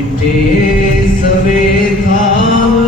ഇട്ടേ സവേധാവ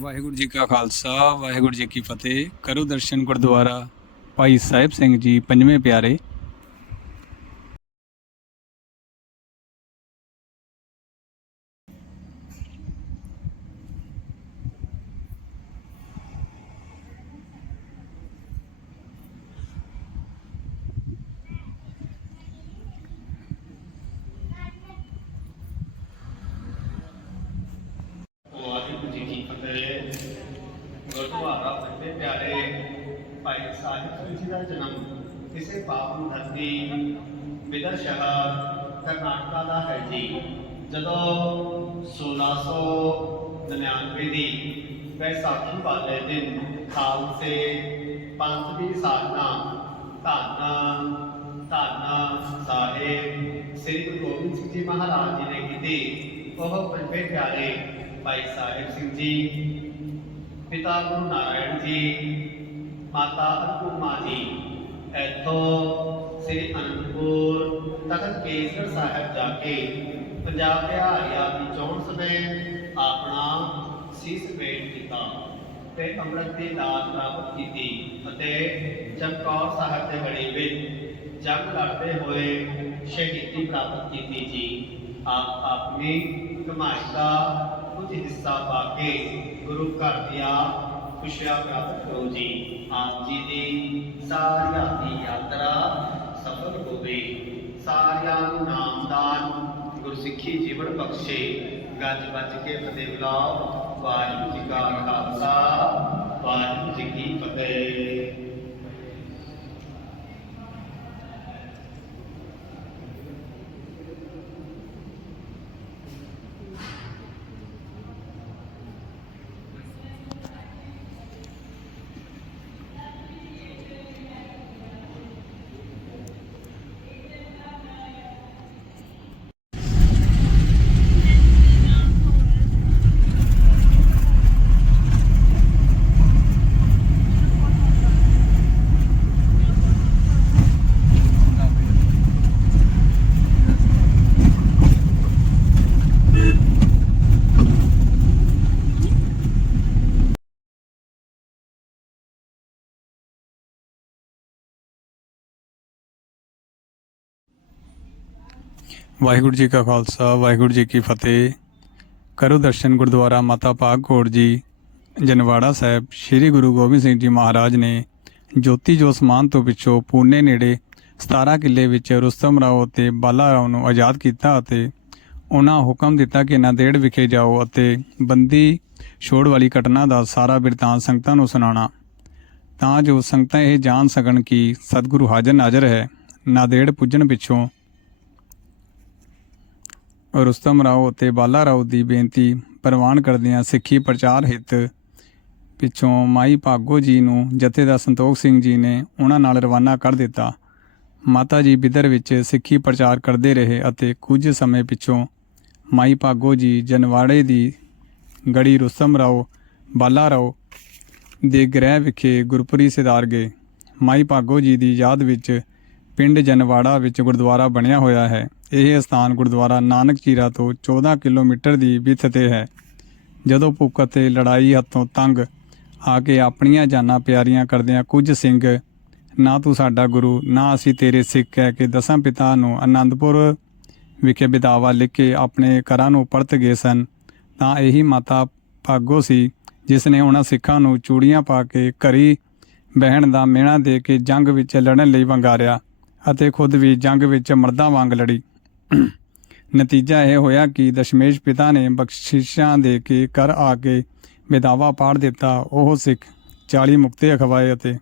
ਵਾਹਿਗੁਰੂ ਜੀ ਕਾ ਖਾਲਸਾ, ਵਾਹਿਗੁਰੂ ਜੀ ਕੀ ਫਤਿਹ। ਕਰੋ ਦਰਸ਼ਨ ਗੁਰਦੁਆਰਾ ਭਾਈ ਸਾਹਿਬ ਸਿੰਘ ਜੀ, ਪੰਜਵੇਂ ਪਿਆਰੇ। ਭਾਈ ਸਾਹਿਬ ਸਿੰਘ ਜੀ ਦਾ ਜਨਮ ਕਿਸੇ ਪਾਵਨ ਧਰਤੀ ਵਿਦਰਸ਼ਹਰ ਕਰਨਾਟਕਾ ਦਾ ਹੈ ਜੀ। ਜਦੋਂ 1699 ਦੀ ਵੈਸਾਖੀ ਵਾਲੇ ਦਿਨ ਖਾਲਸੇ ਪੰਥ ਦੀ ਸਾਧਨਾ ਧੰਨ ਧੰਨ ਸਾਹਿਬ ਸ੍ਰੀ ਗੁਰੂ ਗੋਬਿੰਦ ਸਿੰਘ ਜੀ ਮਹਾਰਾਜ ਜੀ ਨੇ ਕੀਤੀ। ਉਹ ਪੰਜੇ ਪਿਆਰੇ ਭਾਈ ਸਾਹਿਬ ਸਿੰਘ ਜੀ, ਪਿਤਾ ਗੁਰੂ ਨਾਰਾਇਣ ਜੀ ਮਾਤਾ ਅਨੁਪਮਾ ਜੀ, ਇੱਥੋਂ ਸ੍ਰੀ ਅਨੰਦਪੁਰ ਤਖਤ ਕੇਸਰ ਸਾਹਿਬ ਜਾ ਕੇ ਪੰਜਾਬ ਬਿਹਾਰੀਆ ਦੀ ਚੋਣ ਸਮੇਂ ਆਪਣਾ ਸੀਸ ਭੇਟ ਕੀਤਾ ਤੇ ਅੰਮ੍ਰਿਤ ਦੀ ਦਾਤ ਪ੍ਰਾਪਤ ਕੀਤੀ ਅਤੇ ਚਮਕੌਰ ਸਾਹਿਬ ਦੇ ਗੜੀ ਵਿੱਚ ਜੰਗ ਲੜਦੇ ਹੋਏ ਸ਼ਹੀਦੀ ਪ੍ਰਾਪਤ ਕੀਤੀ ਜੀ। ਆਪ ਆਪਣੀ ਕਮਾਈ ਦਾ ਕੁਝ ਹਿੱਸਾ ਪਾ ਕੇ ਗੁਰੂ ਘਰ ਦੀਆਂ ਖੁਸ਼ੀਆਂ ਪ੍ਰਾਪਤ ਕਰੋ ਜੀ। ਆਪ ਜੀ ਦੀ ਸਾਰਿਆਂ ਦੀ ਯਾਤਰਾ ਸਫਲ ਹੋਵੇ। ਸਾਰਿਆਂ ਨੂੰ ਨਾਮਦਾਨ ਗੁਰਸਿੱਖੀ ਜੀਵਨ ਬਖਸ਼ੇ। ਗੱਜ ਵੱਜ ਕੇ ਫਤਿਹ ਬੁਲਾਓ। ਵਾਹਿਗੁਰੂ ਜੀ ਕਾ ਖਾਲਸਾ ਵਾਹਿਗੁਰੂ ਜੀ ਕੀ ਫਤਿਹ ਵਾਹਿਗੁਰੂ ਜੀ ਕਾ ਖਾਲਸਾ, ਵਾਹਿਗੁਰੂ ਜੀ ਕੀ ਫਤਿਹ। ਕਰੋ ਦਰਸ਼ਨ ਗੁਰਦੁਆਰਾ ਮਾਤਾ ਪਾਕ ਕੌਰ ਜੀ, ਜਨਵਾੜਾ ਸਾਹਿਬ। ਸ੍ਰੀ ਗੁਰੂ ਗੋਬਿੰਦ ਸਿੰਘ ਜੀ ਮਹਾਰਾਜ ਨੇ ਜੋਤੀ ਜੋ ਸਮਾਨ ਤੋਂ ਪਿੱਛੋਂ ਪੂਨੇ ਨੇੜੇ 17 ਕਿੱਲੇ ਵਿੱਚ ਰੁਸਤਮ ਰਾਓ ਅਤੇ ਬਾਲਾ ਰਾਓ ਨੂੰ ਆਜ਼ਾਦ ਕੀਤਾ ਅਤੇ ਉਹਨਾਂ ਹੁਕਮ ਦਿੱਤਾ ਕਿ ਨਾਂਦੇੜ ਵਿਖੇ ਜਾਓ ਅਤੇ ਬੰਦੀ ਛੋੜ ਵਾਲੀ ਘਟਨਾ ਦਾ ਸਾਰਾ ਬਿਰਤਾਂਤ ਸੰਗਤਾਂ ਨੂੰ ਸੁਣਾਉਣਾ। ਤਾਂ ਜੋ ਸੰਗਤਾਂ ਇਹ ਜਾਣ ਸਕਣ ਕਿ ਸਤਿਗੁਰੂ ਹਾਜ਼ਰ ਨਾਜ਼ਰ ਹੈ ਨਾਦੇੜ ਪੁੱਜਣ ਪਿੱਛੋਂ ਰੁਸਤਮ ਰਾਓ ਅਤੇ ਬਾਲਾ ਰਾਓ ਦੀ ਬੇਨਤੀ ਪ੍ਰਵਾਨ ਕਰਦਿਆਂ ਸਿੱਖੀ ਪ੍ਰਚਾਰ ਹਿੱਤ ਪਿੱਛੋਂ ਮਾਈ ਭਾਗੋ ਜੀ ਨੂੰ ਜਥੇਦਾਰ ਸੰਤੋਖ ਸਿੰਘ ਜੀ ਨੇ ਉਹਨਾਂ ਨਾਲ ਰਵਾਨਾ ਕਰ ਦਿੱਤਾ। ਮਾਤਾ ਜੀ ਬਿਦਰ ਵਿੱਚ ਸਿੱਖੀ ਪ੍ਰਚਾਰ ਕਰਦੇ ਰਹੇ ਅਤੇ ਕੁਝ ਸਮੇਂ ਪਿੱਛੋਂ ਮਾਈ ਭਾਗੋ ਜੀ ਜਨਵਾੜੇ ਦੀ ਗੜੀ ਰੁਸਤਮ ਰਾਓ, ਬਾਲਾ ਰਾਓ ਦੇ ਗ੍ਰਹਿ ਵਿਖੇ ਗੁਰਪੁਰੀ ਸਿਧਾਰ ਗਏ। ਮਾਈ ਭਾਗੋ ਜੀ ਦੀ ਯਾਦ ਵਿੱਚ ਪਿੰਡ ਜਨਵਾੜਾ ਵਿੱਚ ਗੁਰਦੁਆਰਾ ਬਣਿਆ ਹੋਇਆ ਹੈ। ਇਹ ਸਥਾਨ ਗੁਰਦੁਆਰਾ ਨਾਨਕ ਚੀਰਾ ਤੋਂ 14 ਕਿਲੋਮੀਟਰ ਦੀ ਵਿੱਥ ਤੇ ਹੈ। ਜਦੋਂ ਭੁੱਖ ਅਤੇ ਲੜਾਈ ਹੱਥੋਂ ਤੰਗ ਆ ਕੇ ਆਪਣੀਆਂ ਜਾਨਾਂ ਪਿਆਰੀਆਂ ਕਰਦਿਆਂ ਕੁਝ ਸਿੰਘ, ਨਾ ਤੂੰ ਸਾਡਾ ਗੁਰੂ, ਨਾ ਅਸੀਂ ਤੇਰੇ ਸਿੱਖ, ਕਹਿ ਕੇ ਦਸਾਂ ਪਿਤਾ ਨੂੰ ਆਨੰਦਪੁਰ ਵਿਖੇ ਬਿਦਾਵਾ ਲਿਖ ਕੇ ਆਪਣੇ ਘਰਾਂ ਨੂੰ ਪਰਤ ਗਏ ਸਨ। ਤਾਂ ਇਹੀ ਮਾਤਾ ਭਾਗੋ ਸੀ, ਜਿਸ ਨੇ ਉਹਨਾਂ ਸਿੱਖਾਂ ਨੂੰ ਚੂੜੀਆਂ ਪਾ ਕੇ ਘਰੀ ਬਹਿਣ ਦਾ ਮਿਹਣਾ ਦੇ ਕੇ ਜੰਗ ਵਿੱਚ ਲੜਨ ਲਈ ਵੰਗਾਰਿਆ। ਅਤੇ ਖੁਦ ਵੀ ਜੰਗ ਵਿੱਚ ਮਰਦਾਂ ਵਾਂਗ ਲੜੀ। ਨਤੀਜਾ ਇਹ ਹੋਇਆ ਕਿ ਦਸ਼ਮੇਸ਼ ਪਿਤਾ ਨੇ ਬਖਸ਼ਿਸ਼ਾਂ ਦੇ ਕੇ ਕਰ ਆ ਕੇ ਵਿਦਾਵਾ ਪਾੜ ਦਿੱਤਾ। ਉਹ ਸਿੱਖ 40 ਮੁਕਤੇ ਅਖਵਾਏ ਅਤੇ